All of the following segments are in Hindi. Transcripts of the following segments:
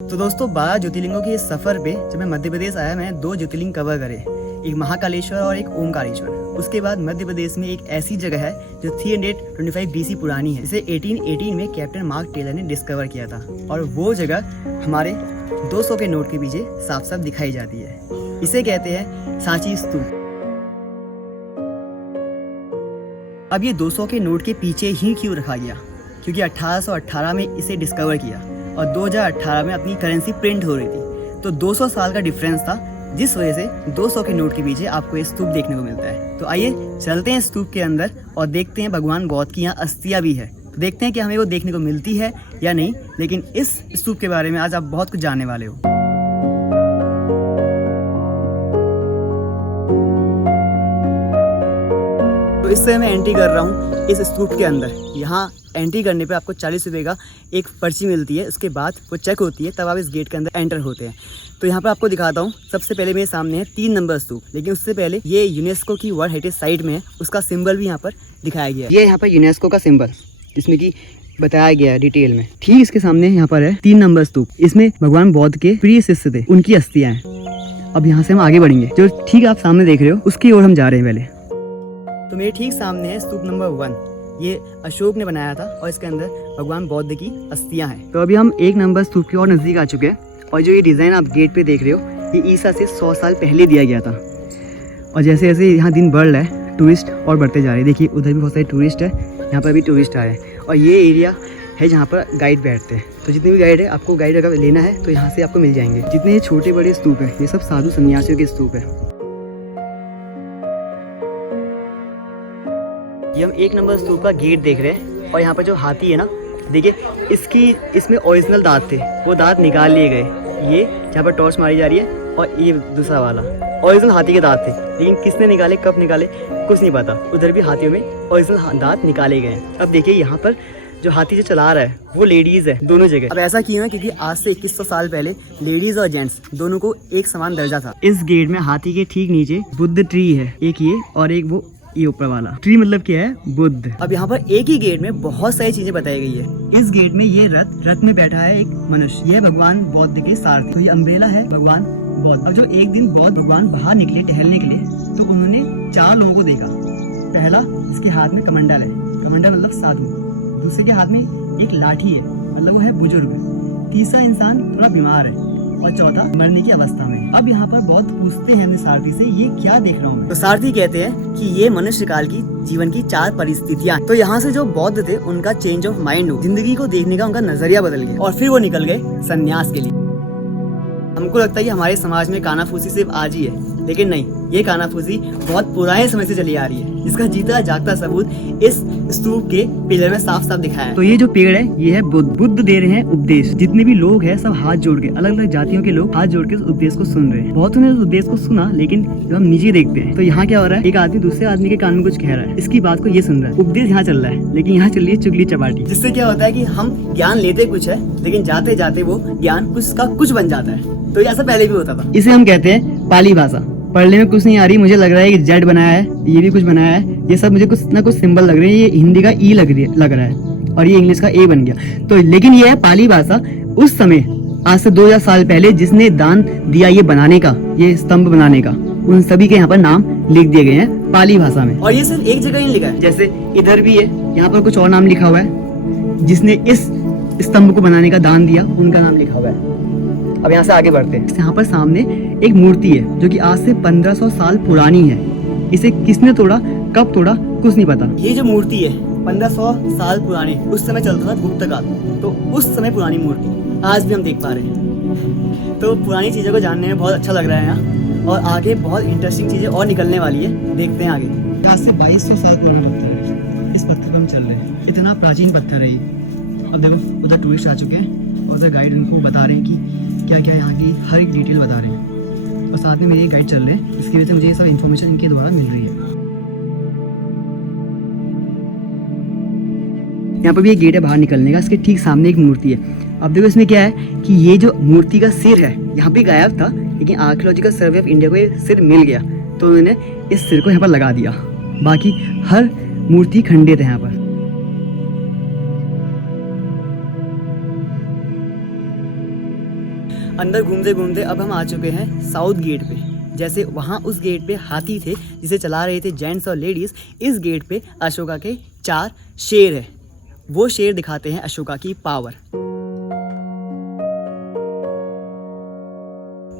तो दोस्तों 12 ज्योतिर्लिंगों के इस सफर पे जब मैं मध्य प्रदेश आया, मैंने 2 ज्योतिर्लिंग कवर करे, एक महाकालेश्वर और एक ओमकारेश्वर। उसके बाद मध्य प्रदेश में एक ऐसी जगह है जो 325 BC पुरानी है, जिसे 1818 में कैप्टन मार्क टेलर ने डिस्कवर किया था, और वो जगह हमारे 200 के नोट के पीछे साफ साफ दिखाई जाती है। इसे कहते हैं सांची स्तूप। अब ये 200 के नोट के पीछे ही क्यों रखा गया? क्योंकि 1818 में इसे डिस्कवर किया और 2018 में अपनी करेंसी प्रिंट हो रही थी, तो 200 साल का डिफरेंस था, जिस वजह से 200 के नोट के पीछे आपको ये स्तूप देखने को मिलता है। तो आइए चलते हैं स्तूप के अंदर और देखते हैं भगवान बौद्ध की यहाँ अस्थियाँ भी है, तो देखते हैं कि हमें वो देखने को मिलती है या नहीं। लेकिन इस स्तूप के बारे में आज आप बहुत कुछ जानने वाले हो। तो इस समय मैं एंट्री कर रहा हूँ इस स्तूप के अंदर। यहाँ एंट्री करने पे आपको 40 रुपये का एक पर्ची मिलती है, उसके बाद वो चेक होती है, तब आप इस गेट के अंदर एंटर होते हैं। तो यहाँ पर आपको दिखाता हूँ। सबसे पहले मेरे सामने है 3 नंबर स्तूप, लेकिन उससे पहले ये यूनेस्को की वर्ल्ड हेरिटेज साइट में है, उसका सिंबल भी यहाँ पर दिखाया गया है। ये यहाँ पर यूनेस्को का सिंबल, जिसमें कि बताया गया है डिटेल में। ठीक इसके सामने यहाँ पर है 3 नंबर स्तूप। इसमें भगवान बौद्ध के प्रिय शिष्य थे, उनकी अस्थियाँ हैं। अब यहाँ से हम आगे बढ़ेंगे। जो ठीक आप सामने देख रहे हो, उसकी ओर हम जा रहे हैं पहले। तो मेरे ठीक सामने है स्तूप नंबर 1। ये अशोक ने बनाया था और इसके अंदर भगवान बौद्ध की अस्थियां हैं। तो अभी हम 1 नंबर स्तूप की और नज़दीक आ चुके हैं, और जो ये डिज़ाइन आप गेट पे देख रहे हो, ये ईसा से 100 साल पहले दिया गया था। और जैसे जैसे यहाँ दिन बढ़ रहा है, टूरिस्ट और बढ़ते जा रहे हैं। देखिए उधर भी बहुत सारे टूरिस्ट है, यहाँ पर भी टूरिस्ट आए हैं, और ये एरिया है जहाँ पर गाइड बैठते हैं। तो जितने भी गाइड है, आपको गाइड अगर लेना है तो यहाँ से आपको मिल जाएंगे। जितने ये छोटे बड़े स्तूप है, ये सब साधु सन्यासियों के स्तूप है। ये हम 1 नंबर स्तूप का गेट देख रहे हैं, और यहाँ पर जो हाथी है ना, देखिए इसमें ओरिजिनल दांत थे, वो दांत निकाल लिए गए। ये जहाँ पर टॉर्च मारी जा रही है, और ये दूसरा वाला ओरिजिनल हाथी के दांत थे, लेकिन किसने निकाले, कब निकाले, कुछ नहीं पता। उधर भी हाथियों में ओरिजिनल दांत निकाले गए। अब देखिए यहाँ पर जो हाथी जो चला रहा है वो लेडीज़ है, दोनों जगह। अब ऐसा क्यों है? क्योंकि आज से 2100 साल पहले लेडीज़ और जेंट्स दोनों को एक समान दर्जा था। इस गेट में हाथी के ठीक नीचे बुद्ध ट्री है, एक ये और एक वो ये ऊपर वाला ट्री, मतलब क्या है, बुद्ध। अब यहाँ पर एक ही गेट में बहुत सारी चीजें बताई गई है। इस गेट में ये रथ में बैठा है एक मनुष्य, ये भगवान बौद्ध के सारथी। तो ये अम्ब्रेला है भगवान बौद्ध। अब जो एक दिन बौद्ध भगवान बाहर निकले टहलने के लिए, तो उन्होंने 4 लोगों को देखा। पहला, इसके हाथ में कमंडल है, कमंडल मतलब साधु। दूसरे के हाथ में एक लाठी है, मतलब वो है बुजुर्ग। तीसरा इंसान थोड़ा बीमार है, और चौथा मरने की अवस्था में। अब यहाँ पर बौद्ध पूछते हैं अपने सारथी से, ये क्या देख रहा हूँ? तो सारथी कहते हैं कि ये मनुष्य काल की जीवन की 4 परिस्थितियाँ। तो यहाँ से जो बौद्ध थे, उनका चेंज ऑफ माइंड हो, जिंदगी को देखने का उनका नजरिया बदल गया, और फिर वो निकल गए संन्यास के लिए। हमको लगता है कि हमारे समाज में कानाफूसी सिर्फ आज ही है, लेकिन नहीं, ये कानाफूसी बहुत पुराने समय से चली आ रही है, जिसका जीता जागता सबूत इस स्तूप के पिलर में साफ साफ दिखाया है। तो ये जो पेड़ है, ये है बुद्ध दे रहे हैं उपदेश। जितने भी लोग हैं, सब हाथ जोड़ के, अलग अलग जातियों के लोग हाथ जोड़ के उस उपदेश को सुन रहे हैं। बहुतों ने उस उपदेश को सुना, लेकिन जब हम नीचे देखते हैं तो यहाँ क्या हो रहा है, एक आदमी दूसरे आदमी के कान में कुछ कह रहा है, इसकी बात को ये सुन रहा है। उपदेश यहाँ चल रहा है, लेकिन यहाँ चल रही है चुगली चपाटी, जिससे क्या होता है कि हम ज्ञान लेते कुछ है, लेकिन जाते जाते वो ज्ञान कुछ का कुछ बन जाता है। तो ऐसा पहले भी होता था। इसे हम कहते हैं पाली भाषा। पढ़ने में कुछ नहीं आ रही, मुझे लग रहा है कि जेड बनाया है, ये भी कुछ बनाया है, ये सब मुझे कुछ ना कुछ सिंबल लग रहे हैं। ये हिंदी का ई लग रहा है, और ये इंग्लिश का ए बन गया। तो लेकिन ये है पाली भाषा। उस समय आज से 2000 साल पहले जिसने दान दिया ये बनाने का, ये स्तंभ बनाने का, उन सभी के यहाँ पर नाम लिख दिए गए हैं पाली भाषा में। और ये सिर्फ एक जगह ही लिखा है, जैसे इधर भी है, यहाँ पर कुछ और नाम लिखा हुआ है, जिसने इस स्तंभ को बनाने का दान दिया, उनका नाम लिखा हुआ है। अब यहाँ से आगे बढ़ते हैं। यहाँ पर सामने एक मूर्ति है, जो कि आज से 1500 साल पुरानी है। इसे किसने तोड़ा, कब तोड़ा, कुछ नहीं पता। ये जो मूर्ति है 1500 साल पुरानी, उस समय चलता था गुप्त काल, तो उस समय पुरानी मूर्ति आज भी हम देख पा रहे हैं। तो पुरानी चीज़ों को जानने में बहुत अच्छा लग रहा है यहाँ, और आगे बहुत इंटरेस्टिंग चीज़ें और निकलने वाली है, देखते हैं आगे। आज से 2200 साल पुराना पत्थर है, इस पत्थर पर हम चल रहे हैं। इतना प्राचीन पत्थर है ये। अब देखो उधर टूरिस्ट आ चुके हैं, और उधर गाइड उनको बता रहे हैं कि क्या क्या यहाँ की हर एक डिटेल बता रहे हैं, और साथ में मेरे गाइड चल रहे हैं, इसकी वजह से मुझे ये सब इन्फॉर्मेशन इनके द्वारा मिल रही है। यहाँ पर भी एक गेट है बाहर निकलने का, इसके ठीक सामने एक मूर्ति है। अब देखो इसमें क्या है कि ये जो मूर्ति का सिर है यहाँ पे गायब था, लेकिन आर्कियोलॉजिकल सर्वे ऑफ इंडिया को ये सिर मिल गया, तो उन्होंने इस सिर को यहाँ पर लगा दिया। बाकी हर मूर्ति खंडित है यहाँ पर। अंदर घूमते घूमते अब हम आ चुके हैं साउथ गेट पे। जैसे वहाँ उस गेट पे हाथी थे जिसे चला रहे थे जेंट्स और लेडीज़, इस गेट पे अशोका के 4 शेर है। वो शेर दिखाते हैं अशोका की पावर।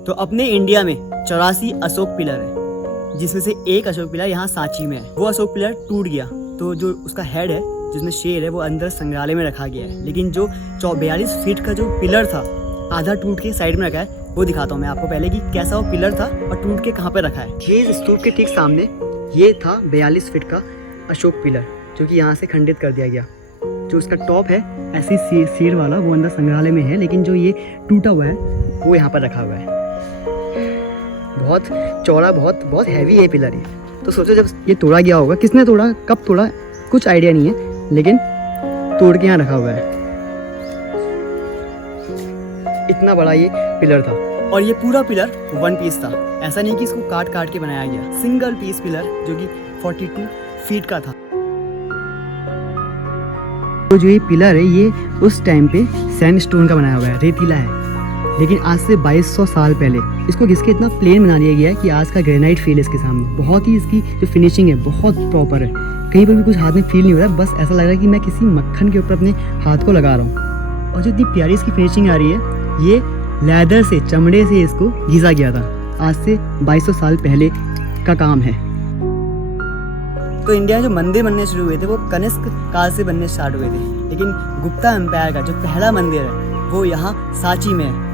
तो अपने इंडिया में 84 अशोक पिलर है, जिसमें से एक अशोक पिलर यहाँ सांची में है। वो अशोक पिलर टूट गया तो जो उसका हेड है जिसमें शेर है वो अंदर संग्रहालय में रखा गया है। लेकिन जो 42 फीट का जो पिलर था आधा टूट के साइड में रखा है, वो दिखाता हूँ मैं आपको पहले कि कैसा वो पिलर था और टूट के कहाँ पे रखा है। ये इस स्तूप के ठीक सामने ये था 42 फीट का अशोक पिलर, जो कि यहाँ से खंडित कर दिया गया। जो उसका टॉप है ऐसी सिर वाला, वो अंदर संग्रहालय में है, लेकिन जो ये टूटा हुआ है वो यहाँ पर रखा हुआ है। बहुत चौड़ा, बहुत हैवी है पिलर ये। तो सोचो जब ये तोड़ा गया होगा, किसने तोड़ा, कब तोड़ा, कुछ आइडिया नहीं है, लेकिन तोड़ के यहाँ रखा हुआ है। इतना बड़ा ये पिलर था और ये पूरा पिलर 1 पीस था। ऐसा नहीं कि इसको काट काट के बनाया गया, सिंगल पीस पिलर जो कि 42 फीट का था। तो जो ये पिलर है ये उस टाइम पे सैंडस्टोन का बनाया हुआ है, रेतीला है। लेकिन आज से 2200 साल पहले इसको घिसके इतना प्लेन बना दिया गया है कि आज का ग्रेनाइट फील इसके सामने। बहुत ही इसकी जो फिनिशिंग है बहुत प्रॉपर है, कहीं पर भी कुछ हाथ में फील नहीं हो रहा है, बस ऐसा लग रहा है कि मैं किसी मक्खन के ऊपर अपने हाथ को लगा रहा हूँ। और जो इतनी प्यारी इसकी फिनिशिंग आ रही है, ये लेदर से, चमड़े से इसको घिसा गया था। आज से 2200 साल पहले का काम है। तो इंडिया में जो मंदिर बनने शुरू हुए थे वो कनिष्क काल से बनने स्टार्ट हुए थे, लेकिन गुप्ता एम्पायर का जो पहला मंदिर है वो यहाँ सांची में है,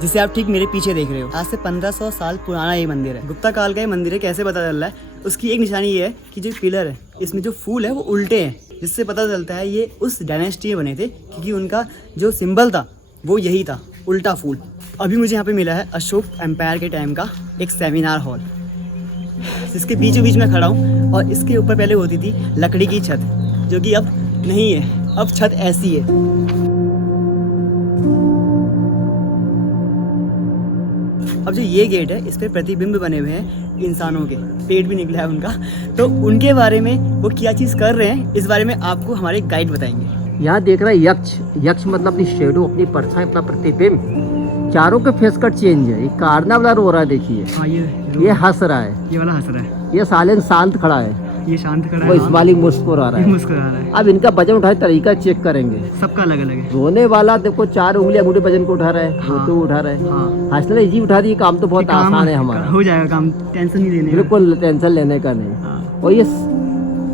जिसे आप ठीक मेरे पीछे देख रहे हो। आज से 1500 साल पुराना ये मंदिर है। गुप्ता काल का ये मंदिर है। कैसे पता चल रहा है? उसकी एक निशानी ये है कि जो पिलर है इसमें जो फूल है वो उल्टे हैं, जिससे पता चलता है ये उस डायनेस्टी में बने थे, क्योंकि उनका जो सिंबल था वो यही था, उल्टा फूल। अभी मुझे यहाँ पे मिला है अशोक एम्पायर के टाइम का एक सेमिनार हॉल, जिसके बीचों बीच में खड़ा हूँ। और इसके ऊपर पहले होती थी लकड़ी की छत, जो कि अब नहीं है, अब छत ऐसी है। अब जो ये गेट है इस पे प्रतिबिंब बने हुए हैं इंसानों के, पेट भी निकला है उनका। तो उनके बारे में वो क्या चीज़ कर रहे हैं, इस बारे में आपको हमारे गाइड बताएंगे। यहाँ देख रहा है यक्ष, यक्ष मतलब अपनी शेडो, अपनी परछाई, अपना प्रतिबिंब। चारों के फेस कट चेंज है। ये कार्नावाला रो रहा है, देखिए। हाँ, ये हंस रहा है, ये वाला हंस रहा है। ये सालेन शांत खड़ा है, ये शांत खड़ा है। वो इस्माइली मुस्कुरा रहा है, मुस्कुरा रहा है। अब इनका वजन उठाए तरीका चेक करेंगे, सबका अलग अलग है। रोने वाला देखो 4 उंगली अंगूठे वजन को उठा रहा है, हाँ, तो उठा रहा है। हाँ। हंसना इजी उठा दी, काम तो बहुत आसान है हमारा, हो जाएगा काम, टेंशन नहीं लेने का। बिल्कुल टेंशन लेने का नहीं। हाँ। और ये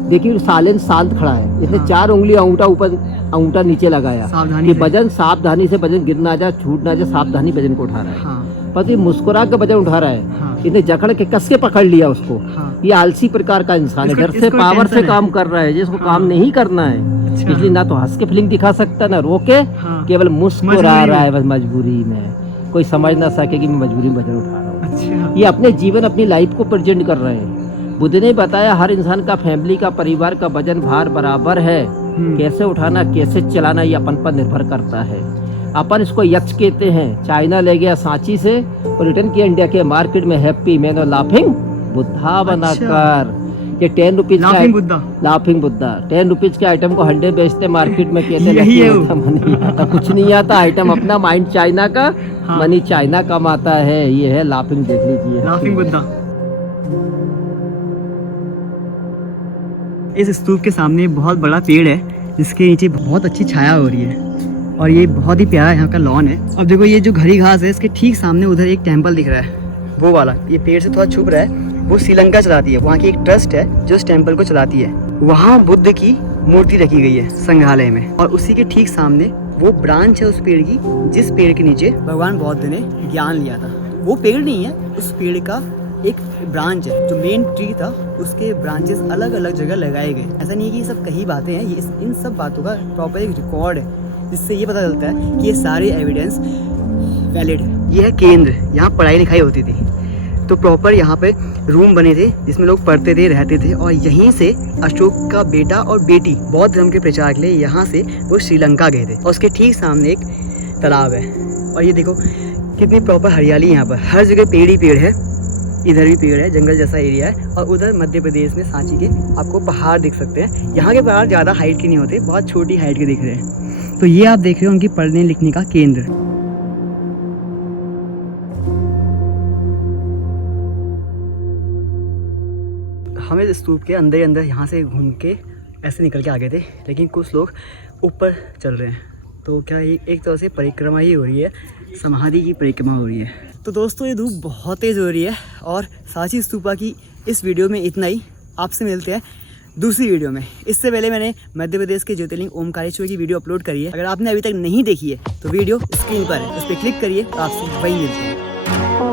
देखिए सालेन शांत खड़ा है, इसने हाँ। 4 उंगली अंगूठा ऊपर अंगूठा नीचे लगाया सावधानी कि वजन सावधानी से वजन गिर ना जाए, छूट ना जाए, सावधानी वजन को उठा रहा है। हाँ। पर ये मुस्कुरा के वजन उठा रहा है। हाँ। इसने जकड़ के कस के पकड़ लिया उसको। हाँ। ये आलसी प्रकार का इंसान है, डर से इसको पावर से टेंशन काम है। कर रहा है, जिसको हाँ। काम नहीं करना है। अच्छा। इसलिए ना तो हंस के फीलिंग दिखा सकता, ना रो के, हाँ। केवल मुस्कुरा मजबूरी रहा है, में। बस मजबूरी में। कोई समझ ना सके कि मैं मजबूरी में वजन उठा रहा हूँ। अच्छा। ये अपने जीवन, अपनी लाइफ को प्रेजेंट कर रहे हैं। बुद्ध ने बताया हर इंसान का, फैमिली का, परिवार का वजन भार बराबर है। कैसे उठाना, कैसे चलाना, ये अपन पर निर्भर करता है। अपन इसको यक्ष कहते हैं। चाइना ले गया सांची से और रिटर्न किया इंडिया के मार्केट में हैप्पी मैन और लाफिंग बुद्धा बनाकर। ये 10 rupees laughing Buddha, laughing Buddha 10 rupees के आइटम को 100 बेचते मार्केट में, कहते यही है वो। मनी आता, कुछ नहीं आता आइटम अपना, माइंड चाइना का। हाँ। मनी चाइना कमाता है। ये है लाफिंग, देख लीजिए लाफिंग बुद्धा। इस स्तूप के सामने बहुत बड़ा पेड़ है, जिसके नीचे बहुत अच्छी छाया हो रही है और ये बहुत ही प्यारा यहाँ का लॉन है। अब देखो ये जो घड़ी घास है, इसके ठीक सामने उधर एक टेंपल दिख रहा है, वो वाला, ये पेड़ से थोड़ा छुप रहा है। वो श्रीलंका चलाती है, वहाँ की एक ट्रस्ट है जो इस टेंपल को चलाती है। वहाँ बुद्ध की मूर्ति रखी गई है संग्रहालय में, और उसी के ठीक सामने वो ब्रांच है उस पेड़ की, जिस पेड़ के नीचे भगवान बौद्ध ने ज्ञान लिया था। वो पेड़ नहीं है, उस पेड़ का एक ब्रांच है। जो मेन ट्री था उसके ब्रांचेस अलग अलग जगह लगाए गए। ऐसा नहीं है कि ये सब कहीं बातें हैं, ये इन सब बातों का प्रॉपर एक रिकॉर्ड है, जिससे ये पता चलता है कि ये सारे एविडेंस वैलिड है। ये है केंद्र, यहाँ पढ़ाई लिखाई होती थी। तो प्रॉपर यहाँ पे रूम बने थे जिसमें लोग पढ़ते थे, रहते थे। और यहीं से अशोक का बेटा और बेटी बौद्ध धर्म के प्रचार के लिए यहाँ से वो श्रीलंका गए थे। और उसके ठीक सामने एक तालाब है, और ये देखो कितनी प्रॉपर हरियाली यहाँ पर, हर जगह पेड़ ही पेड़ है। इधर भी पेड़ है, जंगल जैसा एरिया है। और उधर मध्य प्रदेश में सांची के आपको पहाड़ दिख सकते हैं। यहाँ के पहाड़ ज़्यादा हाइट के नहीं होते, बहुत छोटी हाइट के दिख रहे हैं। तो ये आप देख रहे हो उनकी पढ़ने लिखने का केंद्र। हम इस स्तूप के अंदर ही अंदर यहाँ से घूम के ऐसे निकल के आ गए थे, लेकिन कुछ लोग ऊपर चल रहे हैं। तो क्या एक तरह से परिक्रमा ही हो रही है, समाधि की परिक्रमा हो रही है। तो दोस्तों ये धूप बहुत तेज़ हो रही है और सांची स्तूपा की इस वीडियो में इतना ही। आपसे मिलते हैं दूसरी वीडियो में। इससे पहले मैंने मध्य प्रदेश के ज्योतिर्लिंग ओमकारेश्वर की वीडियो अपलोड करी है। अगर आपने अभी तक नहीं देखी है तो वीडियो स्क्रीन पर है, उस पर क्लिक करिए, तो आपसे वही मिलते हैं।